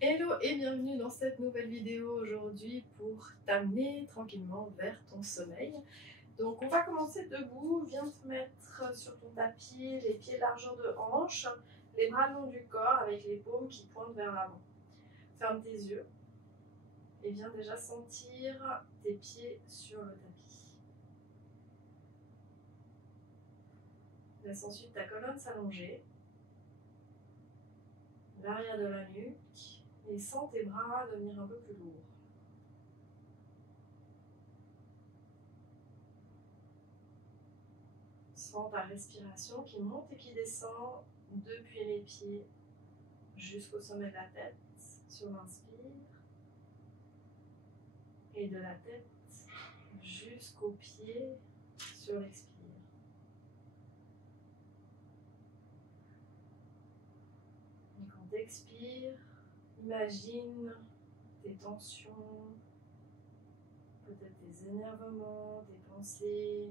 Hello et bienvenue dans cette nouvelle vidéo aujourd'hui pour t'amener tranquillement vers ton sommeil. Donc on va commencer debout, viens te mettre sur ton tapis, les pieds largeur de hanche, les bras le long du corps avec les paumes qui pointent vers l'avant. Ferme tes yeux et viens déjà sentir tes pieds sur le tapis. Laisse ensuite ta colonne s'allonger, l'arrière de la nuque, et sens tes bras devenir un peu plus lourds. Sens ta respiration qui monte et qui descend depuis les pieds jusqu'au sommet de la tête sur l'inspire et de la tête jusqu'aux pieds sur l'expire. Et quand tu expires, imagine tes tensions, peut-être tes énervements, tes pensées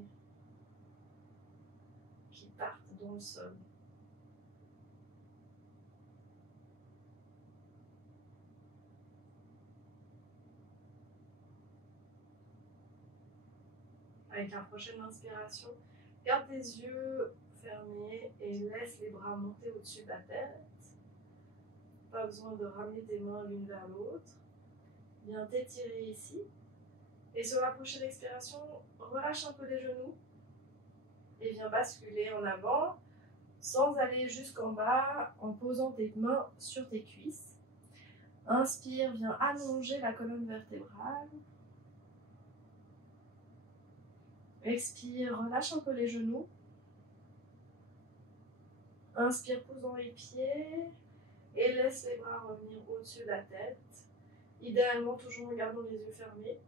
qui partent dans le sol. Avec la prochaine inspiration, garde tes yeux fermés et laisse les bras monter au-dessus de la tête. Pas besoin de ramener tes mains l'une vers l'autre. Viens t'étirer ici. Et sur la prochaine expiration, relâche un peu les genoux et viens basculer en avant sans aller jusqu'en bas en posant tes mains sur tes cuisses. Inspire, viens allonger la colonne vertébrale. Expire, relâche un peu les genoux. Inspire, posant les pieds et laisse les bras revenir au-dessus de la tête. Idéalement, toujours en gardant les yeux fermés.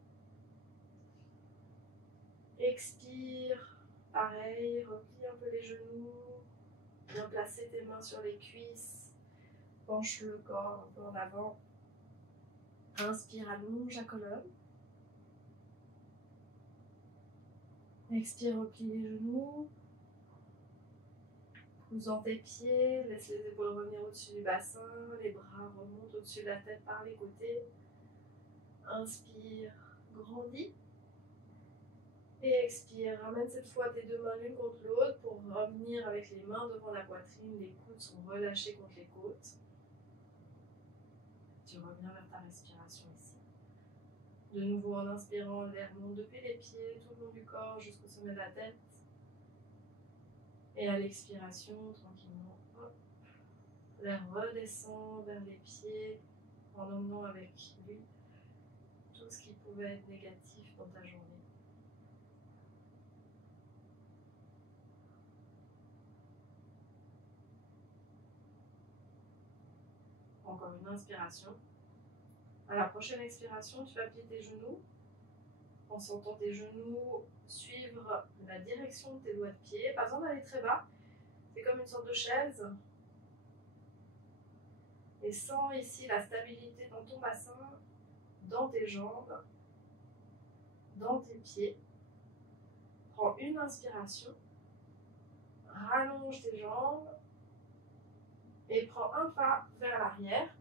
Expire, pareil, replie un peu les genoux. Viens placer tes mains sur les cuisses. Penche le corps un peu en avant. Inspire, allonge la colonne. Expire, replie les genoux. Posant tes pieds, laisse les épaules revenir au-dessus du bassin. Les bras remontent au-dessus de la tête par les côtés. Inspire, grandis. Et expire, ramène cette fois tes deux mains l'une contre l'autre pour revenir avec les mains devant la poitrine. Les coudes sont relâchés contre les côtes. Tu reviens vers ta respiration ici. De nouveau en inspirant, l'air monte depuis les pieds, tout le long du corps jusqu'au sommet de la tête. Et à l'expiration, tranquillement, hop, l'air redescend vers les pieds en emmenant avec lui tout ce qui pouvait être négatif dans ta journée. Encore une inspiration. À la prochaine expiration, tu vas plier tes genoux en sentant tes genoux suivre la direction de tes doigts de pied. Pas besoin d'aller très bas. C'est comme une sorte de chaise. Et sens ici la stabilité dans ton bassin, dans tes jambes, dans tes pieds. Prends une inspiration. Rallonge tes jambes. Et prends un pas vers l'arrière.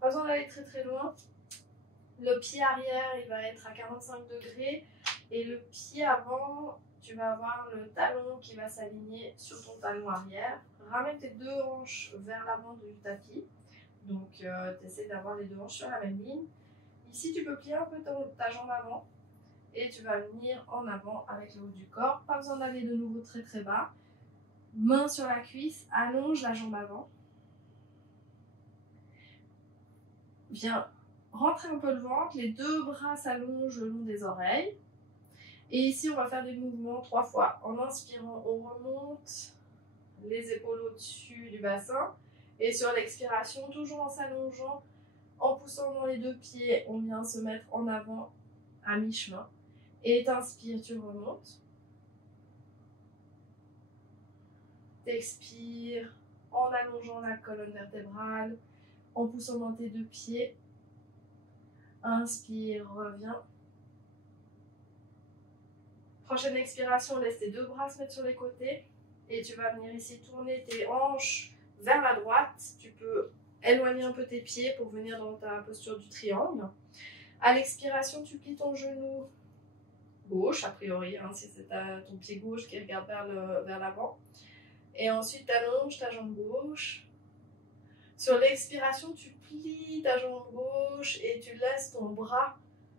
Pas besoin d'aller très très loin. Le pied arrière, il va être à 45 degrés. Et le pied avant, tu vas avoir le talon qui va s'aligner sur ton talon arrière. Ramène tes deux hanches vers l'avant du tapis. Donc, tu essaies d'avoir les deux hanches sur la même ligne. Ici, tu peux plier un peu ta jambe avant. Et tu vas venir en avant avec le haut du corps. Pas besoin d'aller de nouveau très très bas. Main sur la cuisse, allonge la jambe avant. Viens rentrer un peu le ventre, les deux bras s'allongent le long des oreilles. Et ici, on va faire des mouvements 3 fois. En inspirant, on remonte les épaules au-dessus du bassin. Et sur l'expiration, toujours en s'allongeant, en poussant dans les deux pieds, on vient se mettre en avant à mi-chemin. Et t'inspires, tu remontes. T'expires en allongeant la colonne vertébrale, en poussant dans tes deux pieds. Inspire, reviens. Prochaine expiration, laisse tes deux bras se mettre sur les côtés. Et tu vas venir ici tourner tes hanches vers la droite. Tu peux éloigner un peu tes pieds pour venir dans ta posture du triangle. À l'expiration, tu plies ton genou gauche, a priori, hein, si c'est ton pied gauche qui regarde vers l'avant. Et ensuite, tu allonges ta jambe gauche. Sur l'expiration, tu plies ta jambe gauche et tu laisses ton bras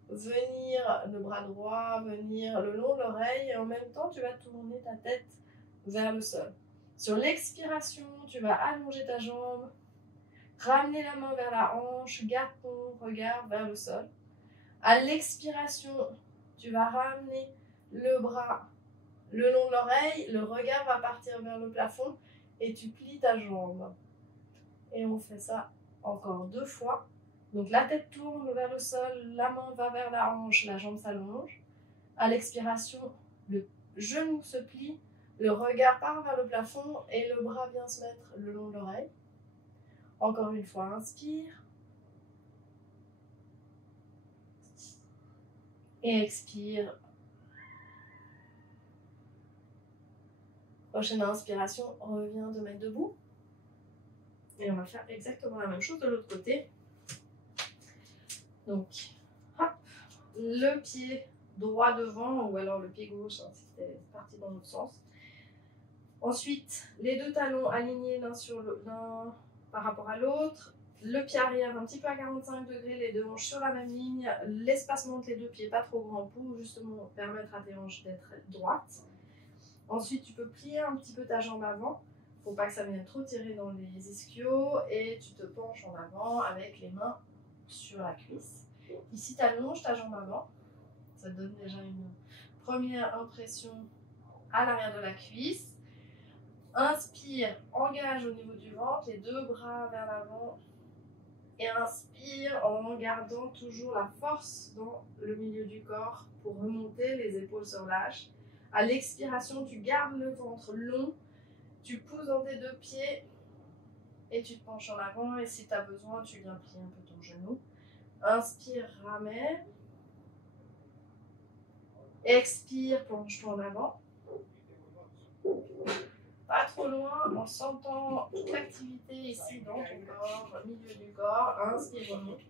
venir, le bras droit, venir le long de l'oreille. Et en même temps, tu vas tourner ta tête vers le sol. Sur l'expiration, tu vas allonger ta jambe, ramener la main vers la hanche, garde ton regard vers le sol. À l'expiration, tu vas ramener le bras le long de l'oreille, le regard va partir vers le plafond et tu plies ta jambe. Et on fait ça encore 2 fois. Donc la tête tourne vers le sol, la main va vers la hanche, la jambe s'allonge. À l'expiration, le genou se plie, le regard part vers le plafond et le bras vient se mettre le long de l'oreille. Encore une fois, inspire. Et expire. Prochaine inspiration, reviens te mettre debout. Et on va faire exactement la même chose de l'autre côté. Donc, hop, le pied droit devant ou alors le pied gauche, hein, si c'était parti dans l'autre sens. Ensuite, les 2 talons alignés l'un par rapport à l'autre. Le pied arrière un petit peu à 45 degrés, les 2 hanches sur la même ligne. L'espacement entre les 2 pieds pas trop grand pour justement permettre à tes hanches d'être droites. Ensuite, tu peux plier un petit peu ta jambe avant pour pas que ça vienne trop tirer dans les ischios et tu te penches en avant avec les mains sur la cuisse. Ici, tu allonges ta jambe avant. Ça te donne déjà une première impression à l'arrière de la cuisse. Inspire, engage au niveau du ventre, les 2 bras vers l'avant. Et inspire en gardant toujours la force dans le milieu du corps pour remonter, les épaules se relâchent. À l'expiration, tu gardes le ventre long, tu pousses dans tes 2 pieds et tu te penches en avant. Et si tu as besoin, tu viens plier un peu ton genou. Inspire, ramène. Expire, penche-toi en avant. Pas trop loin, en sentant toute l'activité ici dans ton corps, au milieu du corps. Inspire, remonte.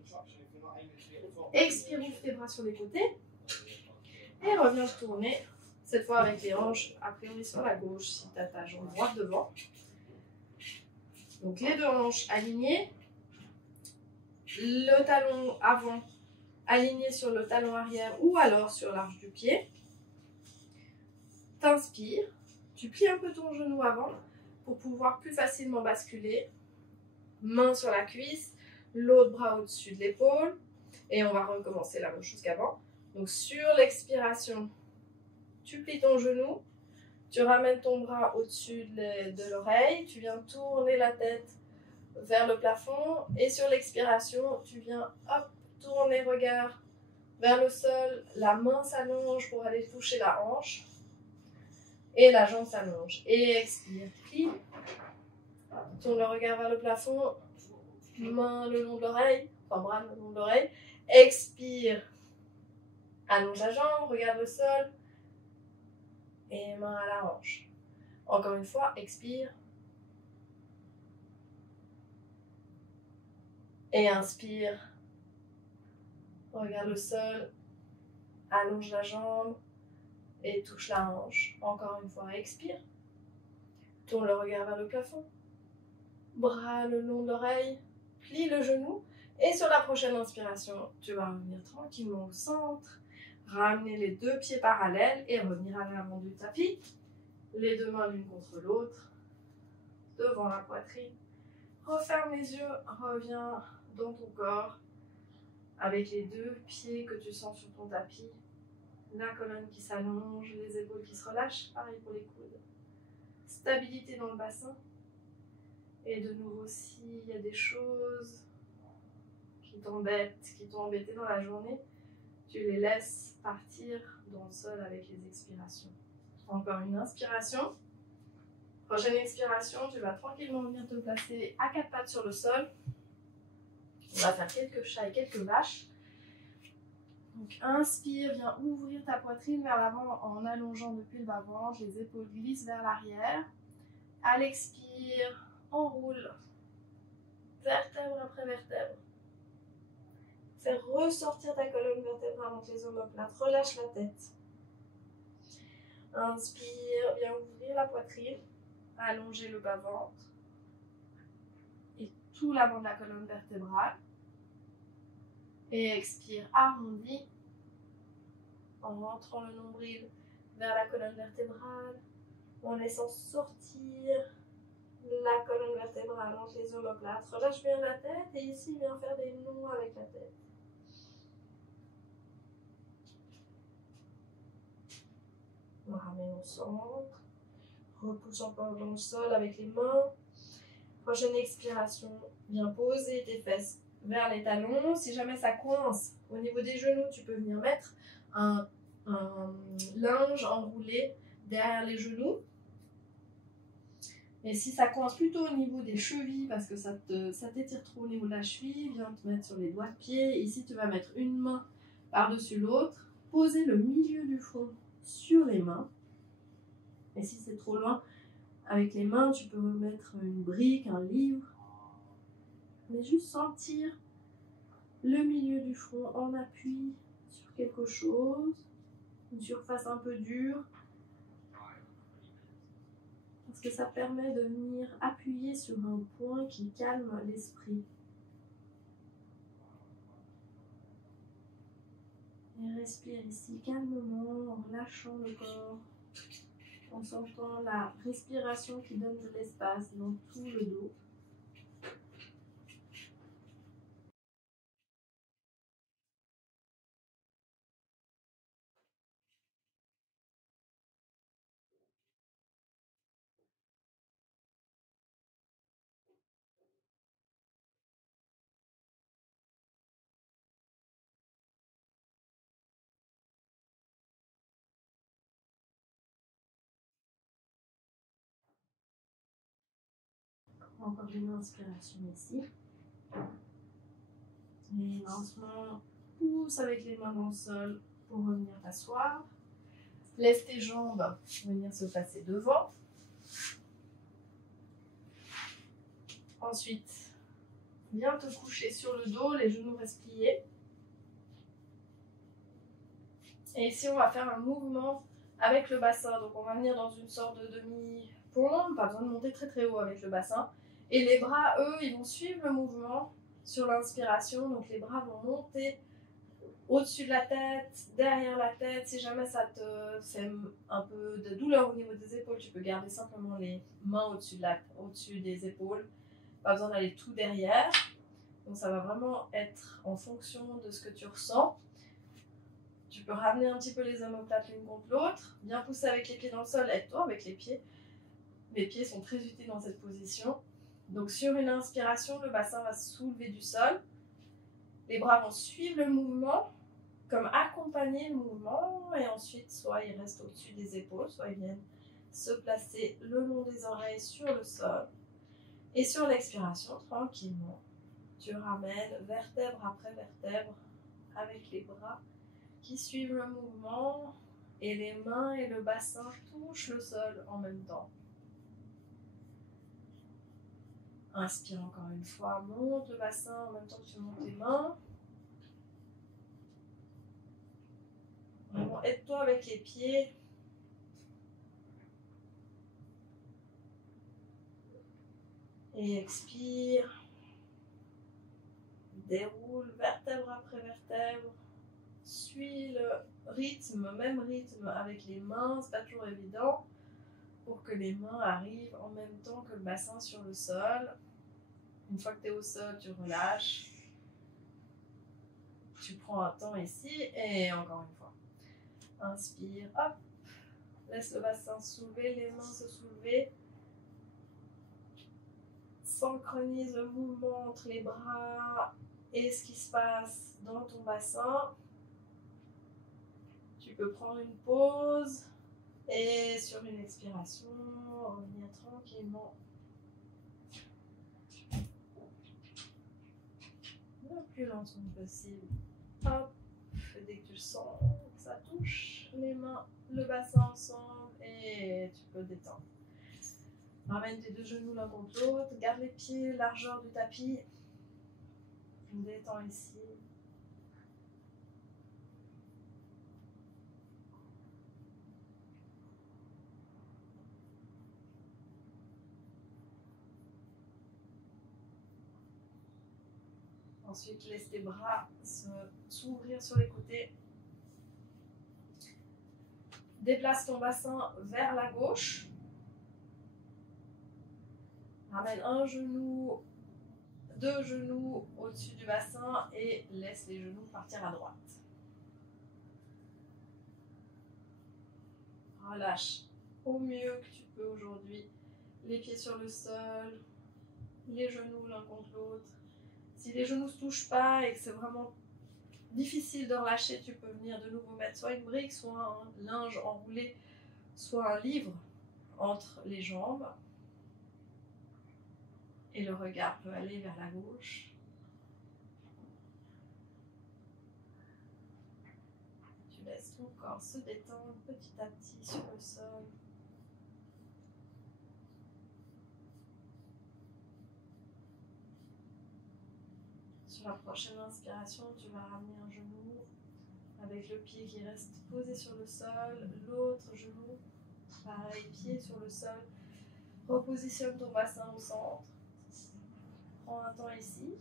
Expire, ouvre tes bras sur les côtés. Et reviens tourner, cette fois avec les hanches a priori sur la gauche si tu as ta jambe droite devant. Donc les 2 hanches alignées. Le talon avant aligné sur le talon arrière ou alors sur l'arche du pied. T'inspires. Tu plies un peu ton genou avant pour pouvoir plus facilement basculer. Main sur la cuisse, l'autre bras au-dessus de l'épaule. Et on va recommencer la même chose qu'avant. Donc sur l'expiration, tu plies ton genou. Tu ramènes ton bras au-dessus de l'oreille. Tu viens tourner la tête vers le plafond. Et sur l'expiration, tu viens hop, tourner regard vers le sol. La main s'allonge pour aller toucher la hanche. Et la jambe s'allonge. Et expire. Plie. Tourne le regard vers le plafond. Main le long de l'oreille. Enfin, bras le long de l'oreille. Expire. Allonge la jambe. Regarde le sol. Et main à la hanche. Encore une fois, expire. Et inspire. Regarde le sol. Allonge la jambe. Et touche la hanche. Encore une fois, expire. Tourne le regard vers le plafond. Bras le long de l'oreille. Plie le genou. Et sur la prochaine inspiration, tu vas revenir tranquillement au centre. Ramener les 2 pieds parallèles et revenir à l'avant du tapis. Les 2 mains l'une contre l'autre. Devant la poitrine. Referme les yeux. Reviens dans ton corps. Avec les 2 pieds que tu sens sur ton tapis. La colonne qui s'allonge, les épaules qui se relâchent, pareil pour les coudes. Stabilité dans le bassin. Et de nouveau, s'il y a des choses qui t'embêtent, qui t'ont embêté dans la journée, tu les laisses partir dans le sol avec les expirations. Encore une inspiration. Prochaine expiration, tu vas tranquillement venir te placer à 4 pattes sur le sol. On va faire quelques chats et quelques vaches. Donc inspire, viens ouvrir ta poitrine vers l'avant en allongeant depuis le bas-ventre, les épaules glissent vers l'arrière. À l'expire, enroule vertèbre après vertèbre. Fais ressortir ta colonne vertébrale entre les omoplates. Relâche la tête. Inspire, viens ouvrir la poitrine. Allonger le bas-ventre. Et tout l'avant de la colonne vertébrale. Et expire, arrondi. En rentrant le nombril vers la colonne vertébrale. En laissant sortir la colonne vertébrale entre les omoplates. Relâche bien la tête. Et ici, viens faire des nœuds avec la tête. On ramène au centre. Repousse encore dans le sol avec les mains. Prochaine expiration, viens poser tes fesses vers les talons. Si jamais ça coince au niveau des genoux, tu peux venir mettre un linge enroulé derrière les genoux. Et si ça coince plutôt au niveau des chevilles, parce que ça t'étire trop au niveau de la cheville, viens te mettre sur les doigts de pied. Ici, tu vas mettre une main par-dessus l'autre. Poser le milieu du front sur les mains. Et si c'est trop loin, avec les mains, tu peux remettre une brique, un livre. Mais juste sentir le milieu du front en appui sur quelque chose. Une surface un peu dure. Parce que ça permet de venir appuyer sur un point qui calme l'esprit. Et respire ici calmement, en relâchant le corps. En sentant la respiration qui donne de l'espace dans tout le dos. Encore une inspiration ici. Et lentement, pousse avec les mains dans le sol pour revenir t'asseoir. Laisse tes jambes venir se passer devant. Ensuite, viens te coucher sur le dos, les genoux restent pliés. Et ici, on va faire un mouvement avec le bassin. Donc, on va venir dans une sorte de demi-pompe. Pas besoin de monter très très haut avec le bassin. Et les bras, eux, ils vont suivre le mouvement sur l'inspiration. Donc, les bras vont monter au-dessus de la tête, derrière la tête. Si jamais ça te fait un peu de douleur au niveau des épaules, tu peux garder simplement les mains au-dessus des épaules. Pas besoin d'aller tout derrière. Donc ça va vraiment être en fonction de ce que tu ressens. Tu peux ramener un petit peu les omoplates l'une contre l'autre. Bien pousser avec les pieds dans le sol. Aide-toi avec les pieds. Les pieds sont très utiles dans cette position. Donc sur une inspiration, le bassin va se soulever du sol. Les bras vont suivre le mouvement, comme accompagner le mouvement. Et ensuite, soit ils restent au-dessus des épaules, soit ils viennent se placer le long des oreilles sur le sol. Et sur l'expiration, tranquillement, tu ramènes vertèbre après vertèbre avec les bras qui suivent le mouvement et les mains et le bassin touchent le sol en même temps. Inspire encore une fois, monte le bassin en même temps que tu montes tes mains. Vraiment, aide-toi avec les pieds. Et expire. Déroule vertèbre après vertèbre. Suis le rythme, même rythme avec les mains, c'est pas toujours évident, pour que les mains arrivent en même temps que le bassin sur le sol. Une fois que tu es au sol, tu relâches. Tu prends un temps ici et encore une fois. Inspire, hop. Laisse le bassin se soulever, les mains se soulever. Synchronise le mouvement entre les bras et ce qui se passe dans ton bassin. Tu peux prendre une pause et sur une expiration, revenir tranquillement le plus lentement possible. Hop, dès que tu sens que ça touche les mains, le bassin ensemble et tu peux détendre. Ramène tes deux genoux l'un contre l'autre. Garde les pieds, largeur du tapis. Détends ici. Ensuite, laisse tes bras s'ouvrir sur les côtés. Déplace ton bassin vers la gauche. Ramène un genou, deux genoux au-dessus du bassin et laisse les genoux partir à droite. Relâche au mieux que tu peux aujourd'hui. Les pieds sur le sol, les genoux l'un contre l'autre. Si les genoux ne se touchent pas et que c'est vraiment difficile de relâcher, tu peux venir de nouveau mettre soit une brique, soit un linge enroulé, soit un livre entre les jambes. Et le regard peut aller vers la gauche. Tu laisses ton corps se détendre petit à petit sur le sol. Sur la prochaine inspiration, tu vas ramener un genou avec le pied qui reste posé sur le sol, l'autre genou, pareil, pied sur le sol. Repositionne ton bassin au centre. Prends un temps ici.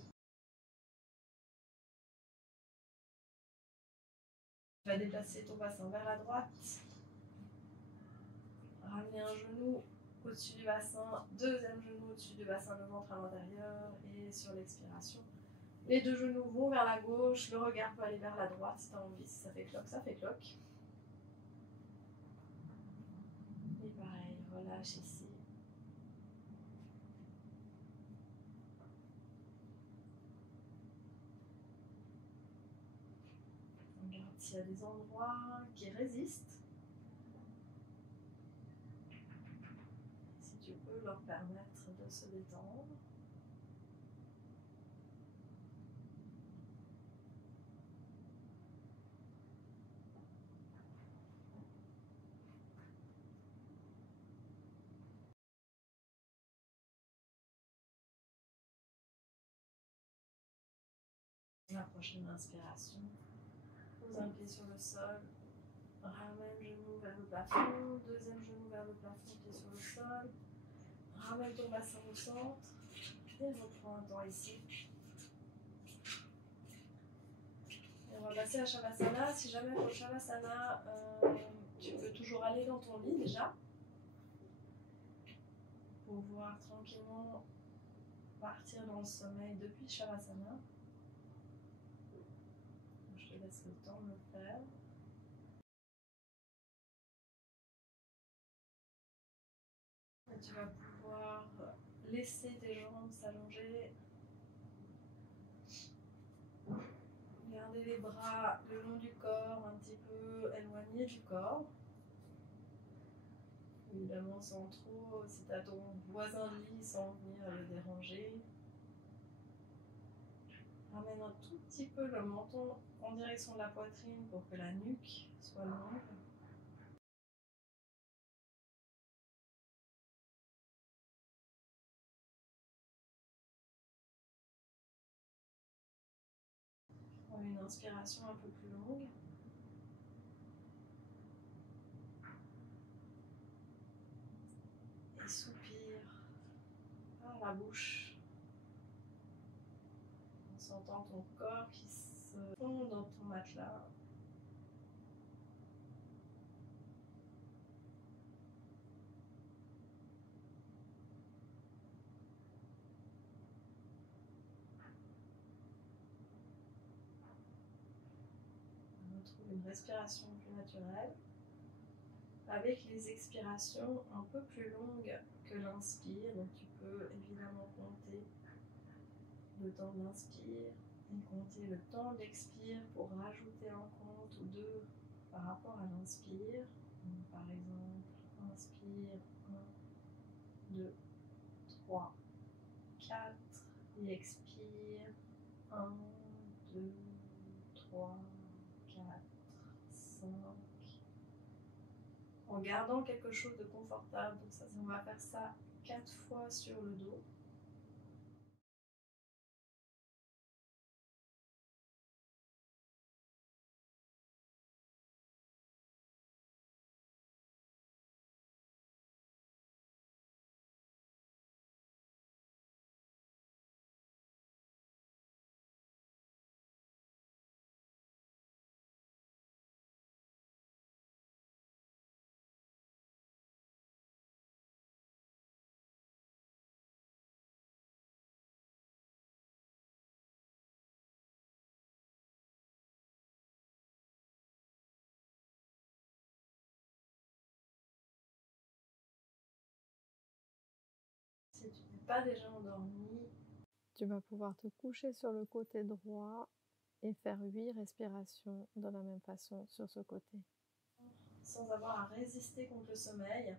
Tu vas déplacer ton bassin vers la droite. Ramener un genou au-dessus du bassin, deuxième genou au-dessus du bassin, le ventre à l'intérieur et sur l'expiration. Les deux genoux vont vers la gauche, le regard peut aller vers la droite si tu as envie, si ça fait cloque, ça fait cloque. Et pareil, relâche ici. Regarde s'il y a des endroits qui résistent. Si tu peux leur permettre de se détendre. La prochaine inspiration, pose un pied sur le sol, ramène genou vers le plafond, deuxième genou vers le plafond, pied sur le sol, ramène ton bassin au centre et reprends un temps ici. Et on va passer à Shavasana. Si jamais pour Shavasana, tu peux toujours aller dans ton lit déjà pour pouvoir tranquillement partir dans le sommeil depuis Shavasana. Je te laisse le temps de le faire. Et tu vas pouvoir laisser tes jambes s'allonger. Garder les bras le long du corps, un petit peu éloignés du corps. Évidemment sans trop, si tu as ton voisin de lit sans venir le déranger. Ramène un tout petit peu le menton en direction de la poitrine pour que la nuque soit longue. Prends une inspiration un peu plus longue. Et soupire par la bouche. En sentant ton corps qui se fond dans ton matelas. On retrouve une respiration plus naturelle. Avec les expirations un peu plus longues que l'inspire, donc tu peux évidemment compter le temps de l'inspire et compter le temps de l'expire pour rajouter un compte ou deux par rapport à l'inspire. Par exemple, inspire 1, 2, 3, 4 et expire 1, 2, 3, 4, 5. On en gardant quelque chose de confortable. Donc ça, on va faire ça 4 fois sur le dos. Si tu n'es pas déjà endormi, tu vas pouvoir te coucher sur le côté droit et faire 8 respirations de la même façon sur ce côté. Sans avoir à résister contre le sommeil.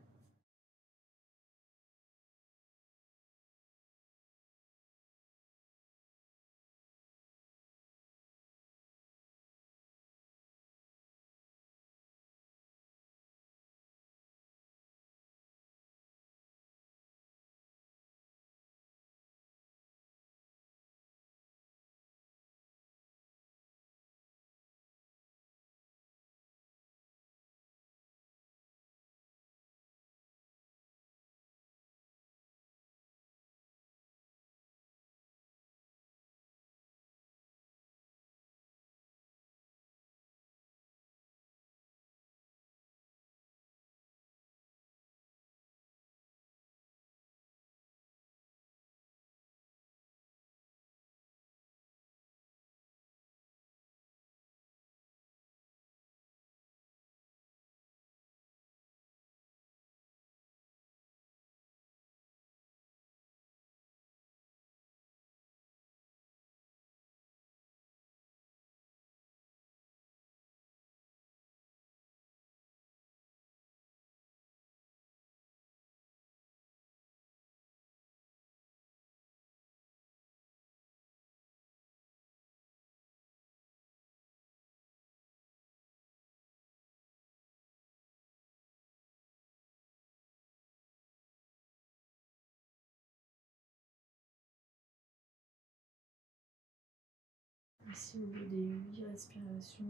Ici, au bout des 8 respirations,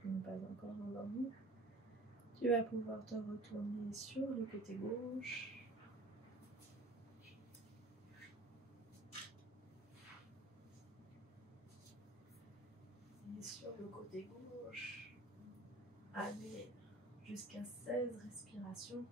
tu n'es pas encore endormi. Tu vas pouvoir te retourner sur le côté gauche. Et sur le côté gauche, aller jusqu'à 16 respirations.